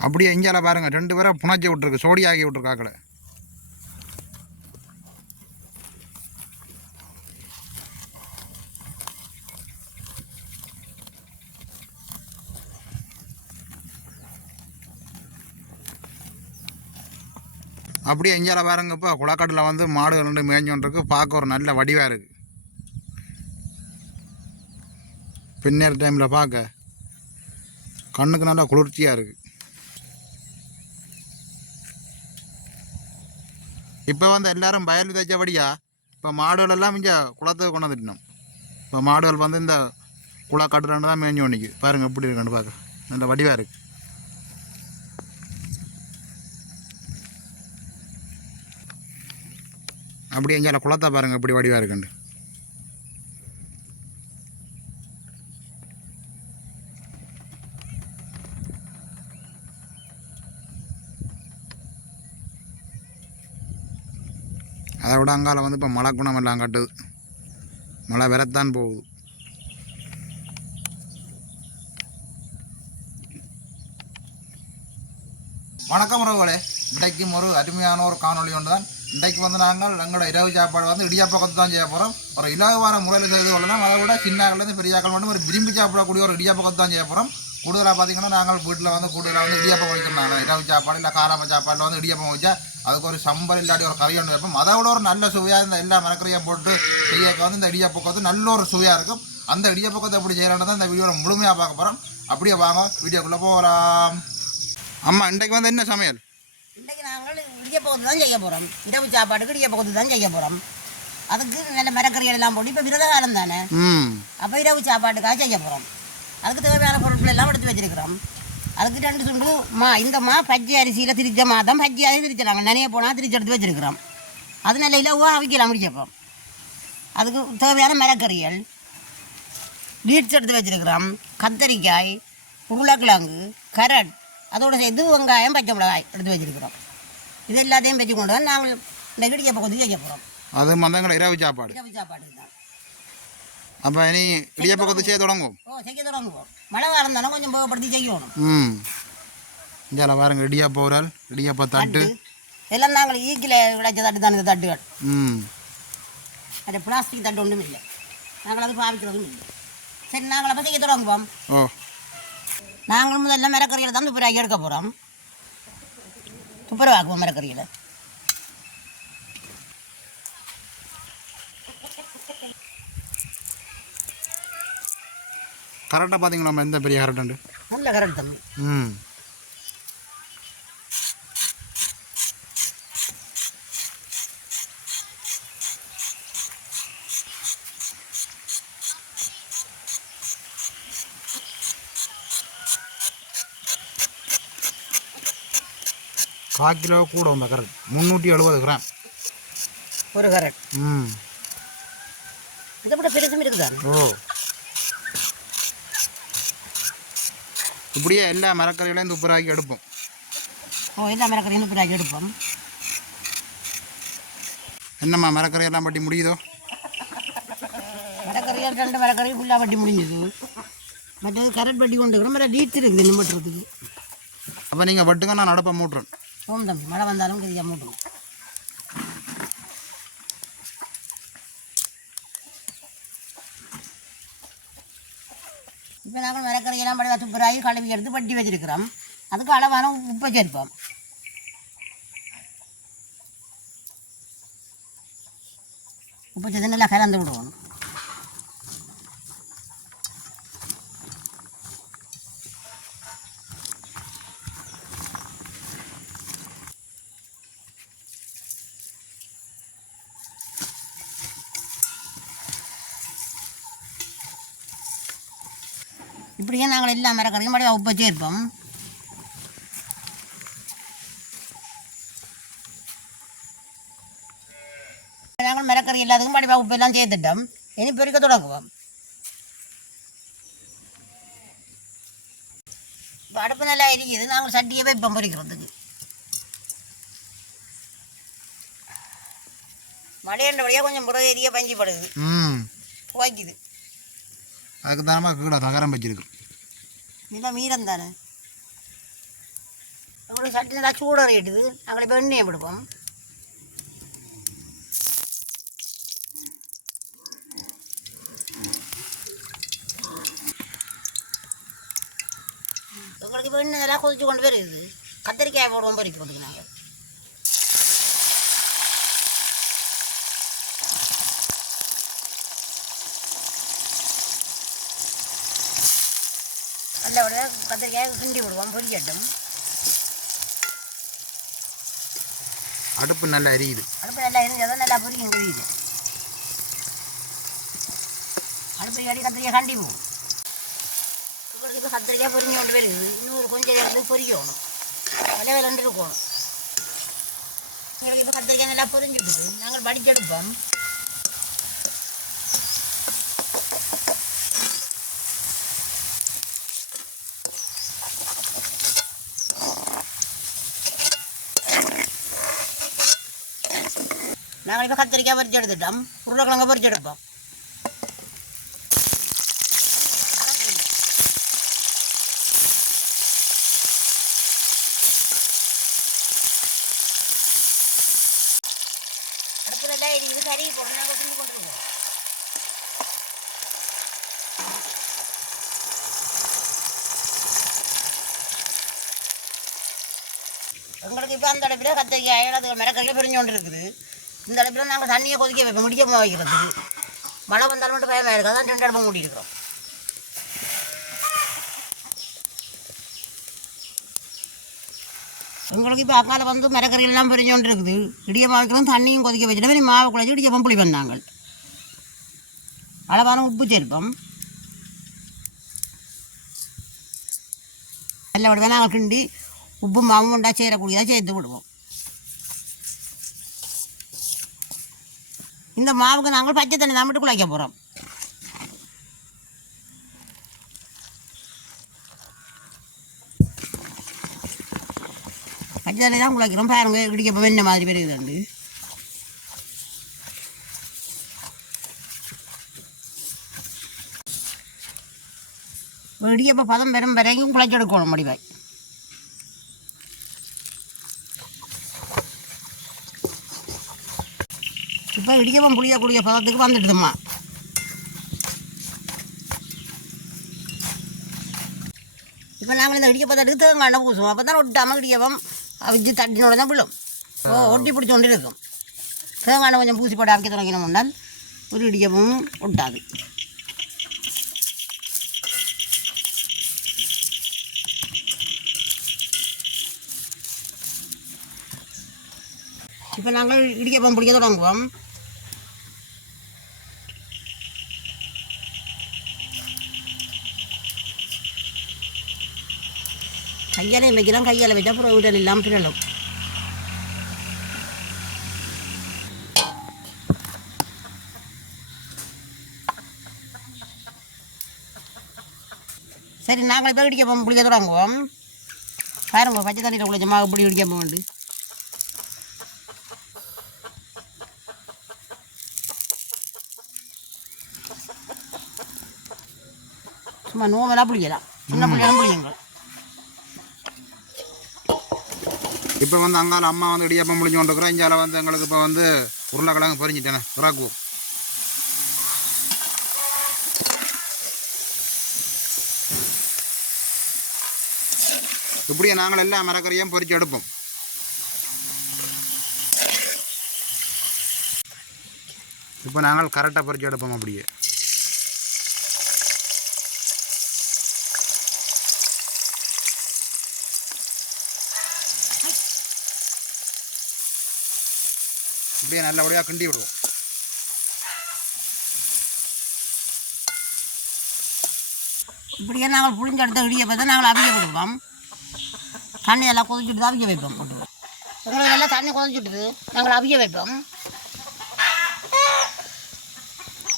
அப்படியே இஞ்சால பாருங்கள் ரெண்டு பேரை புணச்சி விட்ருக்கு சோடி ஆகி விட்டுருக்காக்களை அப்படியே இஞ்சால பாருங்கப்பா குளக்காட்டில் வந்து மாடு ரெண்டு மேய்ஞ்சோன்றிருக்கு பார்க்க ஒரு நல்ல வடிவாக இருக்குது பின்னேற டைமில் பார்க்க. கண்ணுக்கு நல்லா குளிர்ச்சியாக இருக்குது இப்போ வந்து எல்லாரும் வயல் விதைச்சபடியா இப்போ மாடுகள் எல்லாம் இங்கே குளத்துக்கு கொண்டு வந்துட்டோம் இப்போ மாடுகள் வந்து இந்த குளக்காட்டுலாண்டு தான் மேய்ஞ்சு ஒன்றைக்கு பாருங்கள் எப்படி இருக்குன்னு பார்க்க நல்ல வடிவாக இருக்குது அப்படியே இங்கே குளத்தை பாருங்கள் எப்படி வடிவாக இருக்குண்டு அதை விட அங்கால வந்து இப்போ மழை குணம் எல்லாம் கட்டுது. மழை வரத்தான் போகுது. வணக்கம் உறவுகளே. இன்றைக்கும் ஒரு அருமையான ஒரு காணொளி ஒன்று தான் இன்றைக்கு வந்து நாங்கள் எங்களோட இரவு சாப்பாடு வந்து இடியாப்பக்கத்து தான் செய்ய போகிறோம் ஒரு இலகுவார முறையில் செய்து கொள்ளலாம். அதை விட சின்னாக்கள்லேருந்து பெரியாக்கள் மட்டும் ஒரு விரும்பி சாப்பிடக்கூடிய ஒரு இடியாப்பக்கத்து தான் செய்ய போகிறோம் கூடுதலாக பார்த்தீங்கன்னா நாங்கள் வீட்டில் வந்து கூடுதலாக வந்து இடியாப்பம் வைக்கிறோம் நாங்கள் இரவு சாப்பாடு இல்லை காராம சாப்பாடில் வந்து இடியாப்பம் வச்சா அதுக்கு ஒரு சம்பல் இல்லாட்டி ஒரு கறி ஒன்று வைப்போம். அதை விட ஒரு நல்ல சுவையாக இந்த எல்லா மரக்கறியும் போட்டு செய்யக்க வந்து இந்த இடியாப்பக்கத்து நல்ல ஒரு சுவையாக இருக்கும். அந்த இடியாப்பக்கத்தை எப்படி செய்யலான்னு தான் இந்த வீடியோவில் முழுமையாக பார்க்க போகிறோம் அப்படியே வாங்க வீடியோக்குள்ளே போகலாம் அம்மா இன்றைக்கு வந்து என்ன சமையல்? இன்றைக்கு நாங்கள் இடியப்பகுதி தான் செய்ய போகிறோம் இரவு சாப்பாட்டுக்கு இடியப்பகுதி தான் செய்ய போகிறோம் அதுக்கு நல்ல மரக்கறிகள் எல்லாம் போட்டு இப்போ விரத காலம் தானே. அப்போ இரவு சாப்பாட்டுக்காக செய்ய போகிறோம் அதுக்கு தேவையான பொருட்கள் எல்லாம் எடுத்து வச்சிருக்கிறோம். அதுக்கு ரெண்டு சுண்டு மா இந்த மா பச்சை அரிசியில் திரிச்ச மா தான் பச்சை அரிசி திரிச்சாங்க. நினைய போனால் திரிச்சு எடுத்து வச்சிருக்கிறோம் அது நல்ல இலவாக அவிக்கலாம் முடிச்சப்போம் அதுக்கு தேவையான மரக்கறிகள் பீட்ஸ் எடுத்து வச்சிருக்கிறோம் கத்தரிக்காய் உருளைக்கிழங்கு கரட் அதோட சேர்த்து வெங்காயம் பச்சை மிளகாய் எடுத்து வச்சிருக்கிறோம் இது எல்லாத்தையும் வச்சு கொண்டு வந்து நாங்கள் இந்த இடியப்ப கொதி செய்ய போகிறோம் அது மந்தங்கள இரவு சாப்பாடு. இரவு சாப்பாடு தான். தொடங்குவோம் மழை காலம் தானே கொஞ்சம் போகப்படுத்தி செய்யணும் ம் இந்தியாவில் பாருங்க இடியாப்ப ஒரு ஆள் இடியாப்ப தட்டு எல்லாம் நாங்கள் ஈக்கில் விளைச்ச தட்டு தான் இந்த தட்டுகள் ம் அது பிளாஸ்டிக் தட்டு ஒன்றும் இல்லை நாங்கள் அது பாவிக்கிறதும் இல்லை சரி நாங்கள் அப்போ செய்ய தொடங்குவோம் ஓ நாங்கள் முதல்ல மரக்கறியில் தான் துப்புராக்கி எடுக்க போகிறோம் துப்புரவாக்குவோம் மரக்கறியில் கரெக்டாக பார்த்தீங்களா நம்ம எந்த பெரிய கரெக்டுண்டு நல்ல கரெக்ட் தம்பி. ம். கால் கிலோ கூட உண்மை கரெக்ட் முந்நூற்றி எழுபது கிராம் ஒரு கரெக்ட் ம். இதை விட பெருசும் இருக்குதானே ஓ. இப்படியே எல்லா மரக்கறிகளையும் துப்புராக்கி எடுப்போம். ஓ எல்லா மரக்கறியும் துப்புராக்கி எடுப்போம். என்னம்மா மரக்கறியெல்லாம் பட்டி முடியுதோ? மரக்கறியில் ரெண்டு மரக்கறி ஃபுல்லாக வட்டி முடிஞ்சது. மற்றது கரெக்ட் வட்டி கொண்டு இருக்கிறோம். மற்ற டீட் இருக்குது பண்ணுறதுக்கு அப்போ நீங்கள் வட்டுங்க நான் நடப்ப மூட்டுறேன். ஓம் தம்பி மழை வந்தாலும் கதியாக மூட்டும் நாங்கள் மரக்கறியெல்லாம் படி துப்புராகி கழுவி எடுத்து வட்டி வச்சிருக்கிறோம். அதுக்கு அளவான உப்பை சேர்ப்போம். உப்பு சேர்த்து நல்லா கலந்து விடுவோம். இப்படியே நாங்கள் எல்லா மரக்கறியும் படி உப்பை சேர்ப்போம் நாங்கள் மரக்கறி எல்லாத்துக்கும் படிவா உப்பு எல்லாம் சேர்த்துட்டோம். இனி பொரிக்க தொடங்குவோம். இப்போ அடுப்பு நல்லா இருக்குது நாங்கள் சட்டியை வைப்போம் பொரிக்கிறதுக்கு மழையண்டபடியாக கொஞ்சம் புறவேரியாக பஞ்சு படுது ம். துவைக்குது அதுக்கு தானமா கீழே தகரம் வச்சிருக்கு. இல்லை மீறம் தானே? உங்களுக்கு சட்டி நல்லா சூடறிட்டுது நாங்கள் இப்போ எண்ணெயை பிடிப்போம் எங்களுக்கு இப்போ எண்ணெய் நல்லா கொதிச்சு கொண்டு போயிருக்குது கத்திரிக்காய் போடுவோம் பறிக்க கொண்டு நாங்கள் நல்லபடியாக கத்திரிக்காய் கிண்டி விடுவோம் பொரியட்டும் அடுப்பு நல்லா எரியுது அடுப்பு நல்லா இருந்தால் நல்லா பொரிக்கும் தெரியுது. அடுப்பு அடி கத்திரிக்காய் கண்டி போகும் இப்போ கத்திரிக்காய் பொரிஞ்சு கொண்டு வருது இன்னொரு கொஞ்சம் நேரத்துக்கு பொரிக்கணும் விலை விலண்டு இருக்கணும் எங்களுக்கு இப்போ கத்திரிக்காய் நல்லா பொரிஞ்சுடுது நாங்கள் வடிச்செடுப்போம் நாங்கள் இப்போ கத்திரிக்காய் பறிச்சு எடுத்துட்டோம். உருளைக்கிழங்க பறிச்சு எடுப்போம். அடுப்புல எல்லாம் கறி போட்டு நாங்கள் கிண்டி கொண்டு போவோம். எங்களுக்கு இப்போ அந்த அடுப்பில் கத்திரிக்காய் அது மிளகறியை பிரிஞ்சு கொண்டு இருக்குது. இந்த அளவில் நாங்கள் தண்ணியை கொதிக்க வைப்போம் முடிக்க வைக்கிறதுக்கு. மழை வந்தாலும் மட்டும் பயமாக இருக்குது அதான் ரெண்டு அடுப்பை மூடி இருக்கிறோம் எங்களுக்கு இப்போ அக்கால வந்து மரக்கறிகள்லாம் பிரிஞ்சோண்டு கொண்டு இருக்குது. இடிய மாவுக்கெல்லாம் தண்ணியும் கொதிக்க வச்சுட்டு மாதிரி மாவு குழச்சி இடியப்பம் புளி பண்ணாங்க அளவான உப்பு சேர்ப்போம். நல்ல விடுவேன் நாங்கள் கிண்டி உப்பு மாவும் உண்டா சேரக்கூடியதாக சேர்த்து விடுவோம். இந்த மாவுக்கு நாங்கள் பச்சை தண்ணி தான் மட்டும் குழைக்க போகிறோம் பச்சை தண்ணி தான் குழைக்கிறோம் பாருங்க இடிக்கப்போ என்ன மாதிரி பெருகுதுண்டு. இடிக்கப்போ பதம் பெறும் வரைக்கும் குழைச்செடுக்கணும் முடிவாய் இப்போ இடிக்கப்பம் புளியக்கூடிய பதத்துக்கு வந்துடுதும்மா. இப்போ நாங்கள் இந்த இடிக்கப்பதத்துக்கு தேங்காய் எண்ணெய் பூசுவோம். அப்போ தான் ஒட்டாமல் இடிக்கப்பம் அவிச்சு தட்டினோட தான் விழும். ஓ ஒட்டி பிடிச்சி கொண்டு இருக்கும். தேங்காய் எண்ணெய் கொஞ்சம் பூசி போட்டு அரைக்க தொடங்கினோம்னால் ஒரு இடிக்கப்பமும் ஒட்டாது. இப்போ நாங்கள் இடிக்கப்பம் பிடிக்க தொடங்குவோம். கையாலே வைக்கலாம் கையால் வச்சா அப்புறம் உடல் இல்லாமல் பிறலும் சரி நாங்கள் இப்போ போவோம் குளிக்க தொடங்குவோம் பாருங்க பச்சை தண்ணியில் குளிச்ச மாவு பிடி இடிக்கப்பம் போகண்டு சும்மா நோமெல்லாம் பிடிக்கலாம் சின்ன பிள்ளைகளும் பிடிங்க இப்போ வந்து அங்கால அம்மா வந்து இடியாப்பம் முடிஞ்சு கொண்டிருக்கிறோம். இங்கால வந்து எங்களுக்கு இப்போ வந்து உருளைக்கிழங்கு பொரிஞ்சிட்டேனே. இறாக்குவோம் இப்படியே நாங்கள் எல்லா மரக்கறியும் பொரிச்சு எடுப்போம். இப்போ நாங்கள் கரெக்டாக பொரிச்சு எடுப்போம் அப்படியே. இப்படியே நல்லபடியாக கிண்டி விடுவோம். இப்படியே நாங்கள் புளிஞ்ச எடுத்த இடியப்போ தான் நாங்கள் அவிய விடுவோம் தண்ணி எல்லாம் கொதிச்சுட்டு அவிய வைப்போம். போட்டு உங்களுக்கு எல்லாம் தண்ணி கொதிச்சுட்டுது. நாங்கள் அவிய வைப்போம்.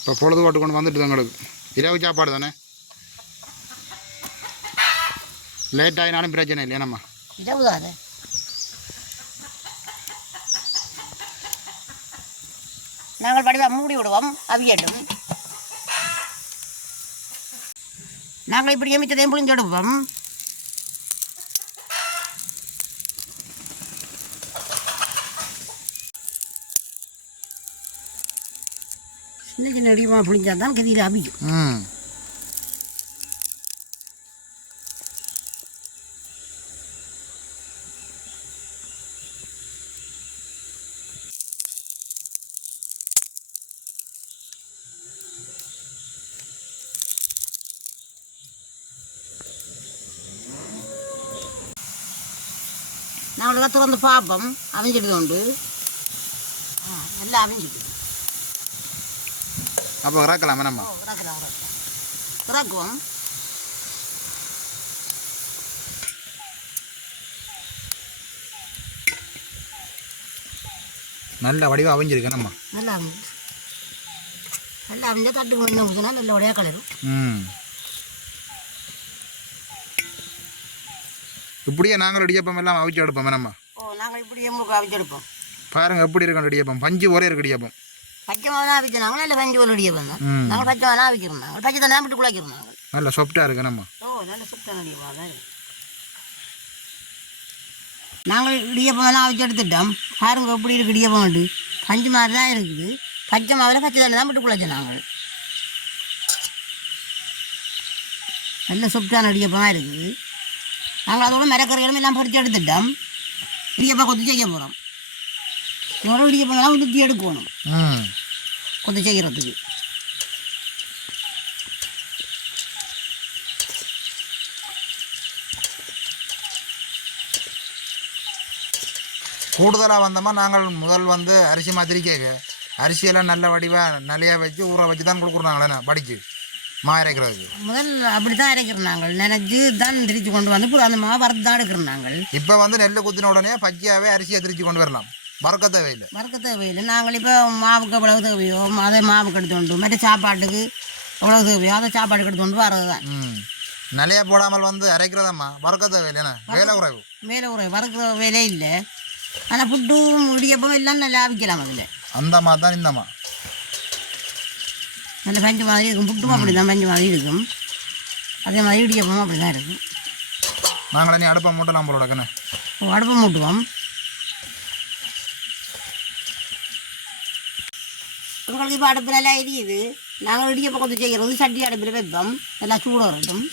இப்போ பொழுதுபோட்டு கொண்டு வந்துட்டு எங்களுக்கு. இரவு சாப்பாடு தானே? லேட் ஆகினாலும் பிரச்சனை இல்லையா நம்ம? இரவு தான் நாங்கள் வடிவாக மூடி விடுவோம் அவியட்டும். நாங்கள் இப்படி நியமித்ததையும் புளிஞ்செடுப்போம் சின்ன சின்ன அடிமா புளிஞ்சால் தான் கதியில் அவியும். ம் நாங்கள் திறந்து பார்ப்போம். அவிஞ்சிடுது உண்டு எல்லாம் அவிஞ்சிடுது. அப்போ இறக்கலாம் நம்ம? இறக்குறோம் இறக்குவோம் நல்ல வடிவாக அவிஞ்சிருக்கு நம்ம. நல்லா அவிஞ்சு நல்லா அவிஞ்சா தட்டுக்கு மண்ணை ஊற்றினா நல்ல உடையாக கலரும் ம். இப்படியே நாங்கள் இடியப்பம் எல்லாம் அவிச்சு எடுப்போம் நம்ம ஓ நாங்கள் இப்படி எம்புக்கு அவிச்செடுப்போம் பாருங்க எப்படி இருக்கும் இடியப்பம். பஞ்சு ஒரே இருக்கு இடியப்பம். பச்சை மாவனா அவிச்சோம் நல்ல பஞ்சு ஒரு அடியை வந்தோம் ம். நாங்கள் பச்சை மாவனா அவிக்கிறோம். நாங்கள் பச்சை தண்ணி விட்டு குழக்கிறோம் நாங்கள் நல்ல சாஃப்டாக இருக்கு நம்ம ஓ நல்ல அடியப்பா தான். நாங்கள் இடியப்பமெல்லாம் அவிச்சு எடுத்துட்டோம். பாருங்க எப்படி இருக்கு இடியப்பம் உண்டு பஞ்சு மாதிரி தான் இருக்குது. பச்சை மாவில் பச்சை தண்ணி தான் விட்டு குழச்சோம் நாங்கள். நல்ல சுத்தான இடியப்பமாக இருக்குது. நாங்கள் அதோட மரக்கறிகளும் எல்லாம் பறித்து எடுத்துட்டோம் இடியப்பா கொத்து செய்ய போகிறோம் இதோட இடியப்பங்கள்லாம் உதுத்தி எடுக்கணும் கொத்து செய்கிறதுக்கு கூடுதலாக வந்தோமா நாங்கள் முதல் வந்து அரிசி மாதிரி கேட்க அரிசியெல்லாம் நல்ல வடிவாக நிலையா வச்சு ஊற வச்சு தான் கொடுக்குறாங்களே படிக்கு மா இறைக்கிறதுக்கு முதல் அப்படி தான் இறக்கிறோம் நாங்கள். நினைச்சு தான் திரிச்சு கொண்டு வந்து புது அந்த மாவு வறுத்து தான் எடுக்கிறோம் நாங்கள். இப்போ வந்து நெல் குத்தின உடனே பச்சையாகவே அரிசியை திரிச்சு கொண்டு வரலாம். வறுக்க தேவையில்லை. வறுக்க தேவையில்லை. நாங்கள் இப்போ மாவுக்கு எவ்வளவு தேவையோ அதை மாவுக்கு எடுத்து கொண்டு மற்ற சாப்பாட்டுக்கு எவ்வளவு தேவையோ அதை சாப்பாட்டுக்கு எடுத்து கொண்டு வரது தான் ம். நிலையா போடாமல் வந்து அரைக்கிறதாம்மா. வறுக்க தேவையில்லைண்ணே வேலை குறைவு மேலே ஒரு வறுக்கிற வேலை இல்லை. ஆனால் புட்டும் இடியப்பம் எல்லாம் நல்லா அதில். அந்த மாதிரி தான் இந்தம்மா நல்ல பஞ்சு மாதிரி இருக்கும். புட்டும் அப்படி தான் பஞ்சு மாதிரி இருக்கும். அதே மாதிரி இடியப்பமும் அப்படி தான் இருக்கும். நாங்களே நீ அடுப்பை மூட்டலாம் போல கண்ணே இப்போ அடுப்பை மூட்டுவோம். உங்களுக்கு இப்போ அடுப்பில் எல்லாம் எரியுது. நாங்கள் இடியப்பம் கொஞ்சம் செய்கிறது சட்டி அடுப்பில் வைப்போம். எல்லாம் சூடு வரட்டும்.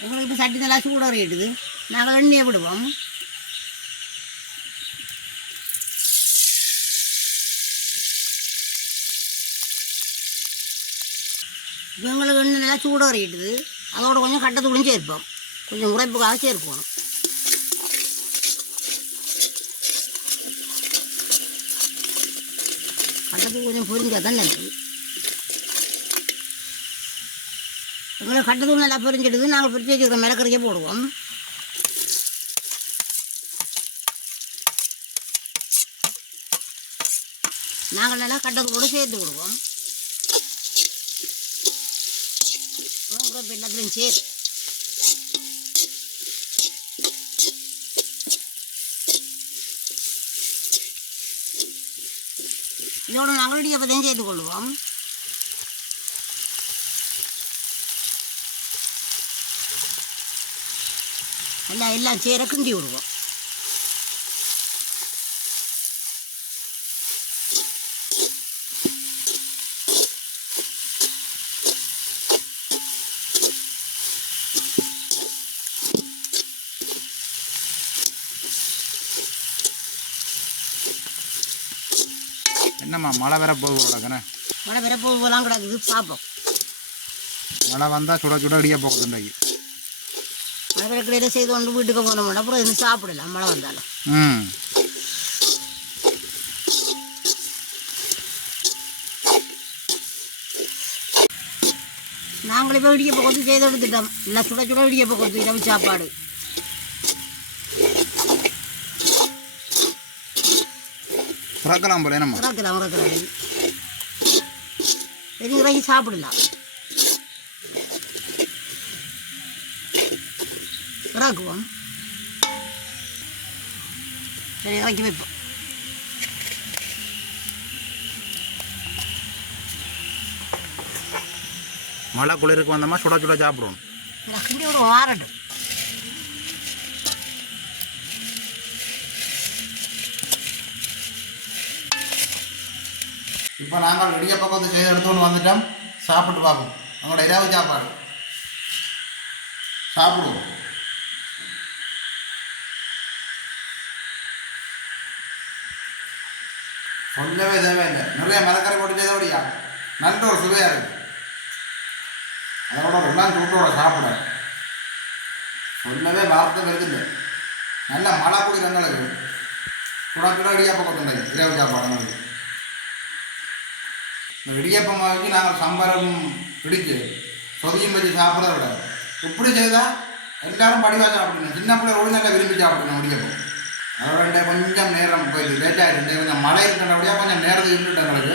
உங்களுக்கு இப்போ சட்டி நல்லா சூடு வரையிடுது நாங்கள் எண்ணெயை விடுவோம். இப்போ எங்களுக்கு நல்லா சூடாக வரையிடுது அதோட கொஞ்சம் கட்டத்தூளும் சேர்ப்போம். கொஞ்சம் உரைப்புக்காக சேர்க்கணும். கட்டத்துக்கு கொஞ்சம் பொரிஞ்சா தான் நல்லது எங்களுக்கு கட்டத்துக்கு நல்லா பொரிஞ்சிடுது. நாங்கள் பிரித்து வச்சுருக்கோம் மிளக்கறிக்க போடுவோம். நாங்கள் நல்லா கட்டத்தூளோடு சேர்த்து விடுவோம். உரைப்பு எல்லாத்துலையும் சேர் இதோட நாங்கள் இடியப்பத்தையும் செய்து கொள்வோம் எல்லாம் எல்லாம் சேர கிண்டி விடுவோம் என்னம்மா மழை வேற போகுது போல கண்ணே மழை பெற போகலாம் கிடக்குது பார்ப்போம் மழை வந்தால் சுட சுட இடியா போகுது இன்றைக்கு. மழை பெற கிடையாது செய்து கொண்டு வீட்டுக்கு போனோம்னா அப்புறம் இருந்து சாப்பிடலாம் மழை வந்தாலும். ம். நாங்களே போய் இடியப்ப கொத்து செய்து எடுத்துட்டோம் இல்லை சுட சுட கொத்து இரவு சாப்பாடு. பிறக்கலாம் போல என்னம்மா இறக்கலாம் இறக்கலாம் பெரிய இறங்கி சாப்பிடலாம் இறக்குவோம் சரி இறக்கி வைப்போம் மழை குளிருக்கு வந்தோமா சுட சுட சாப்பிடுவோம் கிண்டி விடுவோம் ஆறட்டும் இப்போ நாங்கள் இடியப்பக்கம் வந்து செய்து எடுத்துன்னு வந்துட்டோம். சாப்பிட்டு பார்ப்போம். நம்மளோட இரவு சாப்பாடு. சாப்பிடுவோம். சொல்லவே தேவையில்லை. நிறைய மரக்கரை போட்டு செய்தபடியா? நல்ல ஒரு சுவையாக இருக்கு. அதோட எல்லாம் சூட்டோட சாப்பிட. சொல்லவே வார்த்தை வருதில்லை நல்ல மழை கூடி நல்லா சுட குடக்கிட இடியாப்பம் கொண்டு இரவு சாப்பாடு எங்களுக்கு இந்த இடியப்பம் வாங்கி நாங்கள் சம்பரம் பிடிச்சு சொதியும் வச்சு சாப்பிட விட. இப்படி செய்தால் எல்லாரும் படிவாக சாப்பிடணும் சின்ன பிள்ளை ஒழுங்காக விரும்பி சாப்பிடணும் இடியப்பம் அதோட கொஞ்சம் நேரம் போயிட்டு லேட் ஆகிட்டு கொஞ்சம் மழை இருக்கிறபடியா கொஞ்சம் நேரத்தை இருந்துட்டு எங்களுக்கு.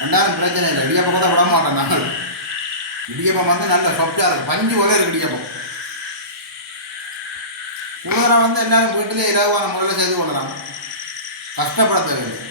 ரெண்டாயிரம் பிரச்சனை இல்லை. இடியப்பம் கூட விட மாட்டோம் நாங்கள். இடியப்பம் வந்து நல்ல சொப்டாக இருக்கும். பஞ்சு ஒரே இருக்கு இடியப்பம் குளிரை வந்து எல்லாரும் வீட்டிலே இலவான முறையில் செய்து கொள்ளலாம். கஷ்டப்பட தேவையில்லை.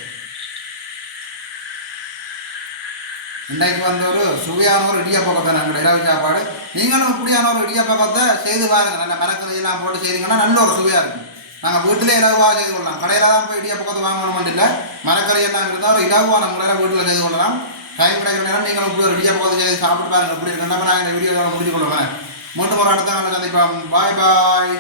இன்றைக்கு வந்து ஒரு சுவையான ஒரு இடியாப்பக்கத்தை நம்மளுடைய இரவு சாப்பாடு. நீங்களும் இப்படியான ஒரு இடியாப்பக்கத்தை செய்து பாருங்கள் நல்ல மரக்கறியெல்லாம் போட்டு செய்தீங்கன்னா நல்ல ஒரு சுவையாக இருக்கும். நாங்கள் வீட்டிலே இலகுவாக செய்து கொள்ளலாம். கடையில் தான் போய் இடியாப்பக்கத்தை வாங்கணும் இல்லை. மரக்கறியெல்லாம் இருந்தால் ஒரு நம்ம முறையில் வீட்டில் செய்து கொள்ளலாம். டைம் கிடைக்கிற நேரம் நீங்களும் இப்படி ஒரு இடியாப்பக்கத்தை செய்து சாப்பிட்டு பாருங்க. எப்படி இருக்குன்னா நாங்கள் இந்த வீடியோ முடிச்சு கொள்ளுவேன் மீண்டும் ஒரு அடுத்த சந்திப்போம். பாய் பாய்